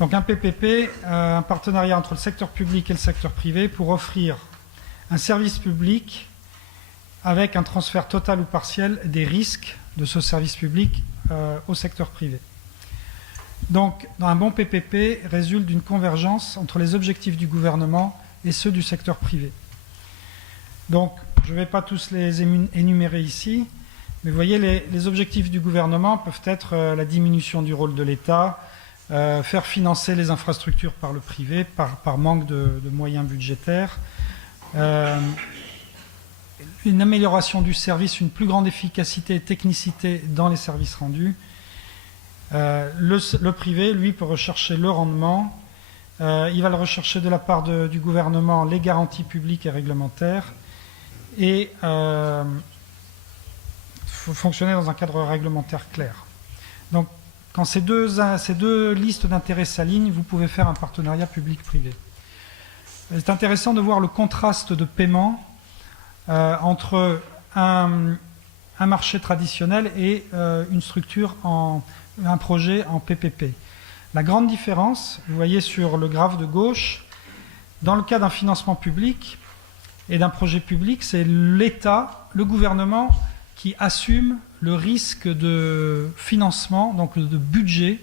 Donc un PPP, un partenariat entre le secteur public et le secteur privé pour offrir un service public avec un transfert total ou partiel des risques de ce service public au secteur privé. Donc, dans un bon PPP résulte d'une convergence entre les objectifs du gouvernement et ceux du secteur privé. Donc, je ne vais pas tous les énumérer ici, mais vous voyez, les objectifs du gouvernement peuvent être la diminution du rôle de l'État, faire financer les infrastructures par le privé, par manque de moyens budgétaires, une amélioration du service, une plus grande efficacité et technicité dans les services rendus. Le privé, lui, peut rechercher le rendement. Il va le rechercher de la part du gouvernement, les garanties publiques et réglementaires, et fonctionner dans un cadre réglementaire clair. Donc, quand ces deux listes d'intérêts s'alignent, vous pouvez faire un partenariat public-privé. C'est intéressant de voir le contraste de paiement entre un marché traditionnel et une structure, un projet en PPP. La grande différence, vous voyez sur le graphe de gauche, dans le cas d'un financement public et d'un projet public, c'est l'État, le gouvernement, qui assume le risque de financement, donc de budget,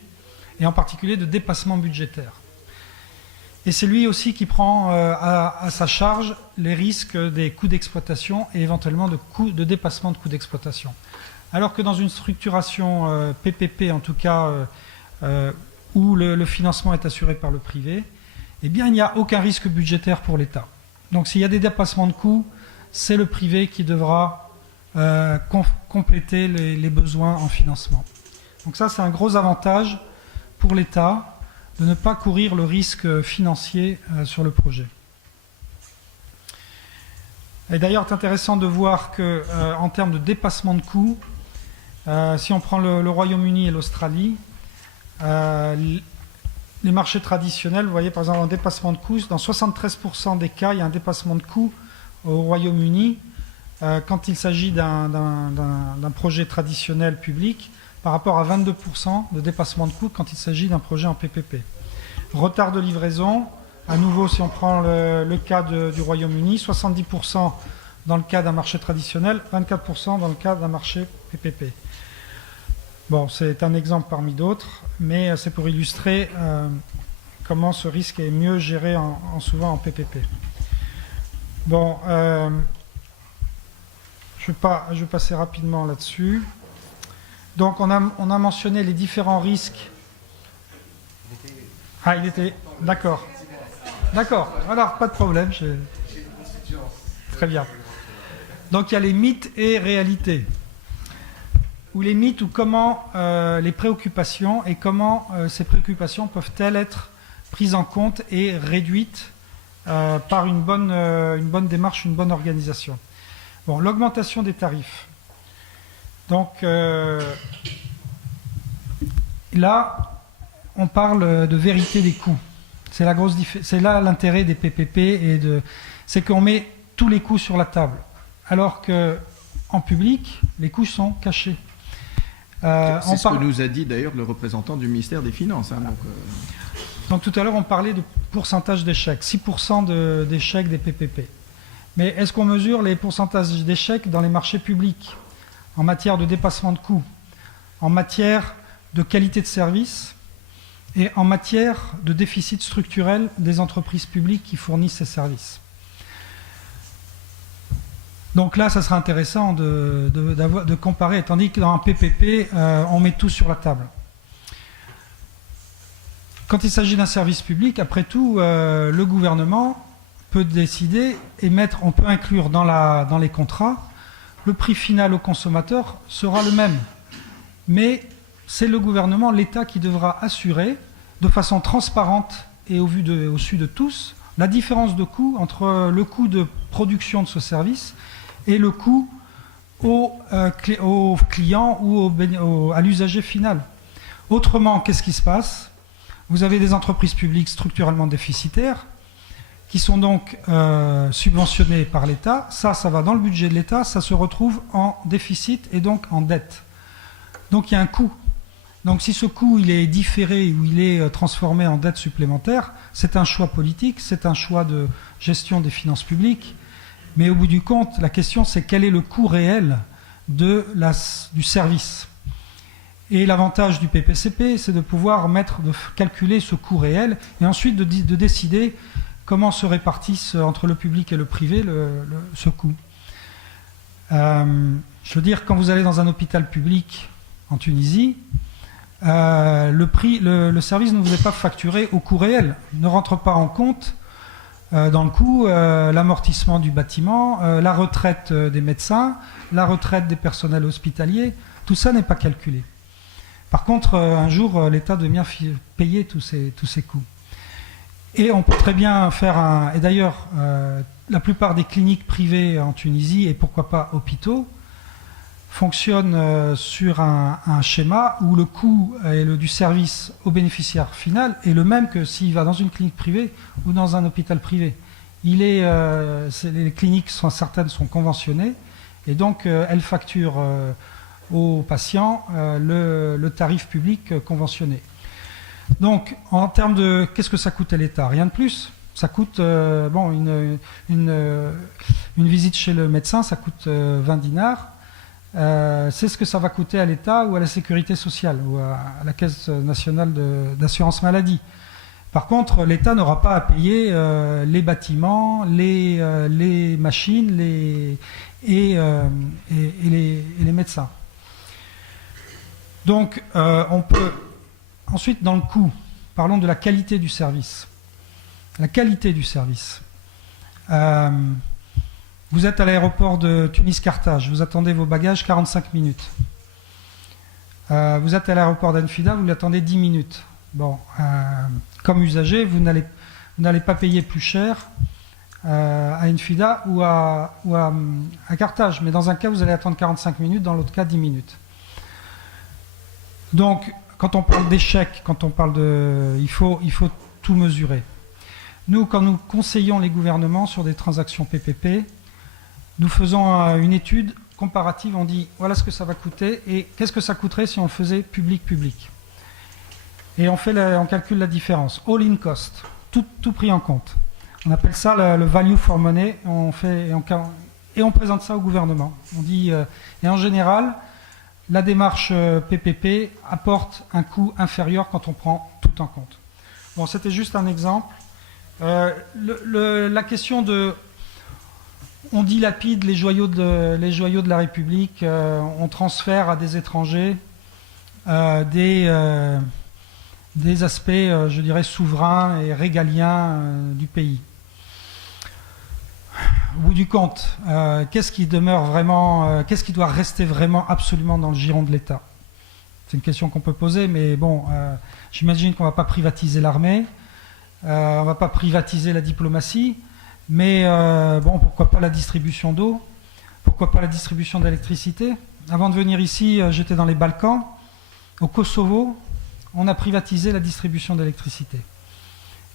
et en particulier de dépassement budgétaire. Et c'est lui aussi qui prend à sa charge les risques des coûts d'exploitation et éventuellement de dépassement de coûts d'exploitation. Alors que dans une structuration PPP, en tout cas, où le financement est assuré par le privé, eh bien, il n'y a aucun risque budgétaire pour l'État. Donc s'il y a des dépassements de coûts, c'est le privé qui devra compléter les besoins en financement. Donc ça, c'est un gros avantage pour l'État de ne pas courir le risque financier sur le projet. Et d'ailleurs, c'est intéressant de voir qu'en termes de dépassement de coûts, si on prend le Royaume-Uni et l'Australie, les marchés traditionnels, vous voyez par exemple un dépassement de coûts, dans 73% des cas, il y a un dépassement de coûts au Royaume-Uni quand il s'agit d'un projet traditionnel public, par rapport à 22% de dépassement de coûts quand il s'agit d'un projet en PPP. Retard de livraison, à nouveau si on prend le cas du Royaume-Uni, 70% dans le cas d'un marché traditionnel, 24% dans le cas d'un marché PPP. Bon, c'est un exemple parmi d'autres, mais c'est pour illustrer comment ce risque est mieux géré souvent en PPP. Bon, je vais passer rapidement là-dessus. Donc on a mentionné les différents risques. Ah, il était... D'accord. D'accord. Alors, pas de problème. Très bien. Donc il y a les mythes et réalités. Ou les mythes, ou comment les préoccupations et comment ces préoccupations peuvent-elles être prises en compte et réduites par une bonne démarche, une bonne organisation. Bon, l'augmentation des tarifs. Donc là, on parle de vérité des coûts. C'est là l'intérêt des PPP, c'est qu'on met tous les coûts sur la table. Alors qu'en public, les coûts sont cachés. C'est ce que nous a dit d'ailleurs le représentant du ministère des Finances. Hein, donc tout à l'heure, on parlait de pourcentage d'échecs, 6% d'échecs des PPP. Mais est-ce qu'on mesure les pourcentages d'échecs dans les marchés publics, en matière de dépassement de coûts, en matière de qualité de service et en matière de déficit structurel des entreprises publiques qui fournissent ces services? Donc là, ça sera intéressant de comparer, tandis que dans un PPP, on met tout sur la table. Quand il s'agit d'un service public, après tout, le gouvernement peut décider et on peut inclure dans les contrats, le prix final au consommateur sera le même. Mais c'est le gouvernement, l'État qui devra assurer de façon transparente et au su de tous la différence de coût entre le coût de production de ce service et le coût au client ou à l'usager final. Autrement, qu'est-ce qui se passe? Vous avez des entreprises publiques structurellement déficitaires qui sont donc subventionnées par l'État. Ça va dans le budget de l'État, ça se retrouve en déficit et donc en dette. Donc il y a un coût. Donc si ce coût il est différé ou il est transformé en dette supplémentaire, c'est un choix politique, c'est un choix de gestion des finances publiques. Mais au bout du compte, la question c'est quel est le coût réel du service. Et l'avantage du PPCP, c'est de pouvoir calculer ce coût réel et ensuite de décider comment se répartissent entre le public et le privé ce coût. Je veux dire, quand vous allez dans un hôpital public en Tunisie, le service ne vous est pas facturé au coût réel, ne rentre pas en compte dans le coût l'amortissement du bâtiment, la retraite des médecins, la retraite des personnels hospitaliers, tout ça n'est pas calculé. Par contre, un jour, l'État doit bien payer tous ces coûts. Et on peut très bien faire et d'ailleurs, la plupart des cliniques privées en Tunisie, et pourquoi pas hôpitaux, fonctionne sur un schéma où le coût du service au bénéficiaire final est le même que s'il va dans une clinique privée ou dans un hôpital privé. Les cliniques, certaines sont conventionnées et donc elles facturent aux patients le tarif public conventionné. Donc en termes de qu'est-ce que ça coûte à l'État? Rien de plus. Ça coûte, une visite chez le médecin, ça coûte 20 dinars. C'est ce que ça va coûter à l'État ou à la sécurité sociale ou à la Caisse nationale d'assurance maladie. Par contre, l'État n'aura pas à payer les bâtiments, les machines et les médecins. Donc, on peut... Ensuite, dans le coût, parlons de la qualité du service. La qualité du service. Vous êtes à l'aéroport de Tunis-Carthage, vous attendez vos bagages 45 minutes. Vous êtes à l'aéroport d'Enfida, vous l'attendez 10 minutes. Bon, comme usager, vous n'allez pas payer plus cher à Enfida ou à Carthage. Mais dans un cas, vous allez attendre 45 minutes, dans l'autre cas, 10 minutes. Donc, quand on parle d'échec, quand on parle il faut tout mesurer. Nous, quand nous conseillons les gouvernements sur des transactions PPP, nous faisons une étude comparative, on dit voilà ce que ça va coûter et qu'est-ce que ça coûterait si on le faisait public-public. Et on calcule la différence, all-in cost, tout pris en compte. On appelle ça le value for money, et on présente ça au gouvernement. On dit, et en général, la démarche PPP apporte un coût inférieur quand on prend tout en compte. Bon, c'était juste un exemple. La question de... On dilapide les joyaux de la République, on transfère à des étrangers des aspects, je dirais, souverains et régaliens du pays. Au bout du compte, qu'est-ce qui demeure vraiment, qu'est-ce qui doit rester vraiment absolument dans le giron de l'État? C'est une question qu'on peut poser, mais bon, j'imagine qu'on ne va pas privatiser l'armée, on ne va pas privatiser la diplomatie, mais bon, pourquoi pas la distribution d'eau, pourquoi pas la distribution d'électricité. Avant de venir ici, j'étais dans les Balkans. Au Kosovo, on a privatisé la distribution d'électricité.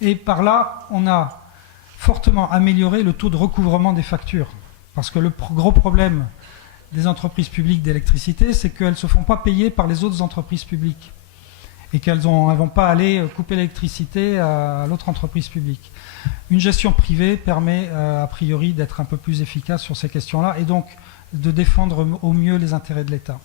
Et par là, on a fortement amélioré le taux de recouvrement des factures. Parce que le gros problème des entreprises publiques d'électricité, c'est qu'elles ne se font pas payer par les autres entreprises publiques. Et qu'elles ne vont pas aller couper l'électricité à l'autre entreprise publique. Une gestion privée permet a priori d'être un peu plus efficace sur ces questions-là et donc de défendre au mieux les intérêts de l'État.